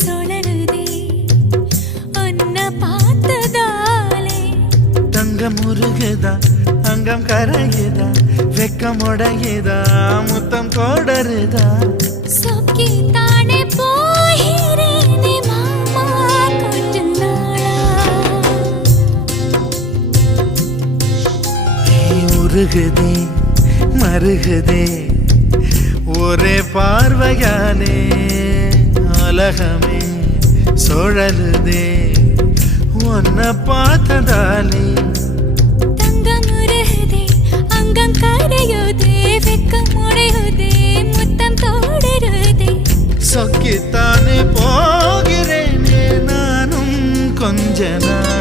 சுழலுதே உன்னை பார்த்ததாலே. தங்க முருகுதா அங்கம் கரையுதா வெக்கம் உடையுதா முத்தம் தொடருதா சொக்கி தானே போகிறேனே மாமா கொஞ்ச நாளா. உருகுதே மருகுதே ஒரே பார்வையானே உலகமே சுழலுதே. உன்னை பார்த்ததாலே. தங்கம் உருகுதே அங்கம் கரையுதே வெக்கம் உடையுதே முத்தம் தோடுதே சொக்கித்தானே போகிறேனே நானும் கொஞ்ச நாள்